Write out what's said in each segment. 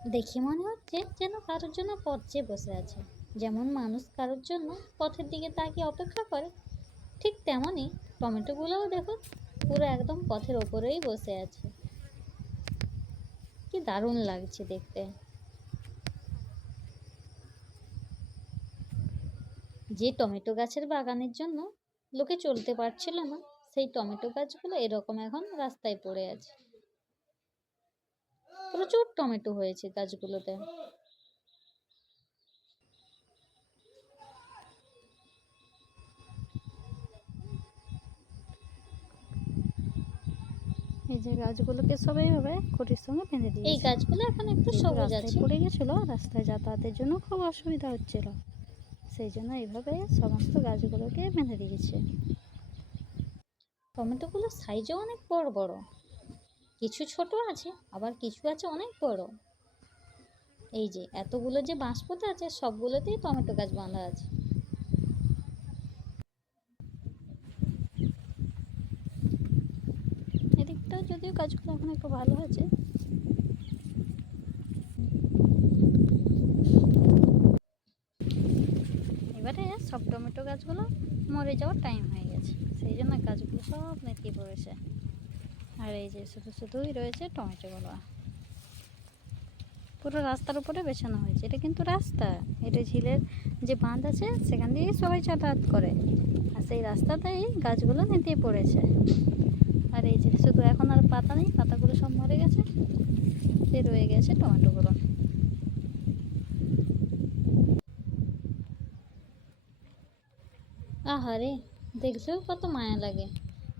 দেখে মনে হচ্ছে যেন কারোর জন্য পথ চেয়ে বসে আছে। যেমন মানুষ কারোর জন্য পথের দিকে তাকিয়ে অপেক্ষা করে, ঠিক তেমনই টমেটোগুলোও দেখো পুরো একদম পথের ওপরেই বসে আছে। কি দারুণ লাগছে দেখতে। যে টমেটো গাছের বাগানের জন্য লোকে চলতে পারছিল না, সেই টমেটো গাছগুলো এরকম এখন রাস্তায় পড়ে আছে। প্রচুর টমেটো হয়েছে গাছগুলোতে। এই যে গাছগুলোকে সবাই ভাবে খুঁটির সঙ্গে বেঁধে দিয়েছে। এই গাছগুলো এখন একটু সবুজ আছে। পড়ে গেছিল, রাস্তায় যাতায়াতের জন্য খুব অসুবিধা হচ্ছিল, সেই জন্য এইভাবে সমস্ত গাছগুলোকে বেঁধে দিয়েছে। টমেটোগুলোর সাইজও অনেক বড় বড়, কিছু ছোট আছে আবার কিছু আছে অনেক বড়। এই যে এতগুলো যে বাঁশ পোতা আছে সবগুলোতেই টমেটো গাছ বাঁধা আছে। এদিকটাও যদিও গাছগুলো এখন একটু ভালো হয়েছে। এবারে সব টমেটো গাছগুলো মরে যাওয়ার টাইম হয়ে গেছে, সেই জন্য গাছগুলো সব নেতিয়ে পড়েছে। আর এই যে শুধু শুধুই রয়েছে টমেটোগুলো। পুরো রাস্তার উপরে বেছানো হয়েছে। এটা কিন্তু রাস্তা, এটা ঝিলের যে বাঁধ আছে সেখান দিয়েই সবাই যাতায়াত করে, আর সেই রাস্তাতেই গাছগুলো নেতিয়ে পড়েছে। আর এই যে শুধু এখন আর পাতা নেই, পাতাগুলো সব মরে গেছে, রয়ে গেছে টমেটোগুলো। আহারে, দেখলেও কত মায়া লাগে।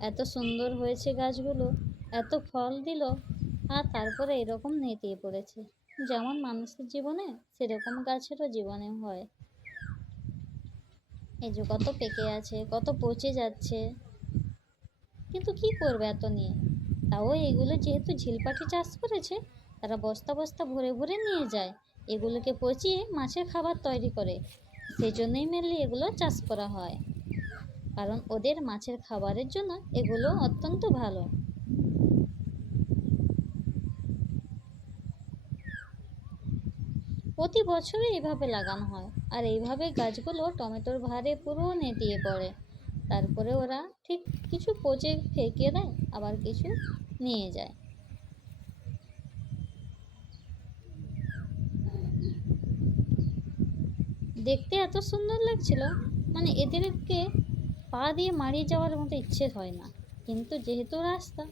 এত সুন্দর হয়েছে গাছগুলো, এত ফল দিল, আর তারপরে এরকম নেতিয়ে পড়েছে। যেমন মানুষের জীবনে সেরকম গাছেরও জীবনে হয়। এই যে কত পেকে আছে, কত পচে যাচ্ছে, কিন্তু কি করবে এত নিয়ে। তাও এগুলো যেহেতু ঝিলপাঠি চাষ করেছে, তারা বস্তা বস্তা ভরে ভরে নিয়ে যায়, এগুলোকে পচিয়ে মাছের খাবার তৈরি করে। সেই জন্যই মেনলি এগুলো চাষ করা হয়, কারণ ওদের মাছের খাবারের জন্য এগুলো অত্যন্ত ভালো। প্রতি বছরে এইভাবে লাগানো হয়, আর এইভাবে গাছগুলো টমেটোর ভারে পুরো নেতিয়ে পড়ে। তারপরে ওরা ঠিক কিছু পচে ফেঁকে দেয়, আবার কিছু নিয়ে যায়। দেখতে এত সুন্দর লাগছিল, মানে এদেরকে পা দিয়ে মারিয়ে যাওয়ার মতো ইচ্ছে হয় না, কিন্তু যেহেতু রাস্তা,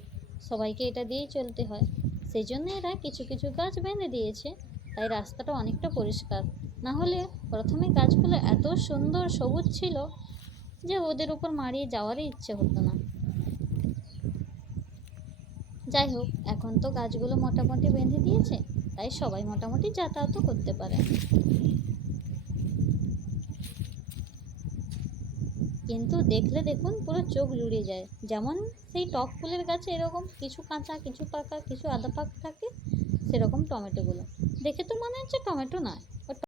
সবাইকে এটা দিয়েই চলতে হয়, সেই জন্য এরা কিছু কিছু গাছ বেঁধে দিয়েছে, তাই রাস্তাটা অনেকটা পরিষ্কার। না হলে প্রথমে গাছগুলো এত সুন্দর সবুজ ছিল যে ওদের উপর মারিয়ে যাওয়ারই ইচ্ছে হতো না। যাই হোক, এখন তো গাছগুলো মোটামুটি বেঁধে দিয়েছে, তাই সবাই মোটামুটি যাতায়াতও করতে পারে। কিন্তু দেখলে দেখুন পুরো চোখ জুড়িয়ে যায়। যেমন সেই টক ফুলের গাছে এরকম কিছু কাঁচা, কিছু পাকা, কিছু আধা পাকা থাকে, সেরকম টমেটোগুলো দেখে তো মনে হচ্ছে টমেটো নয়,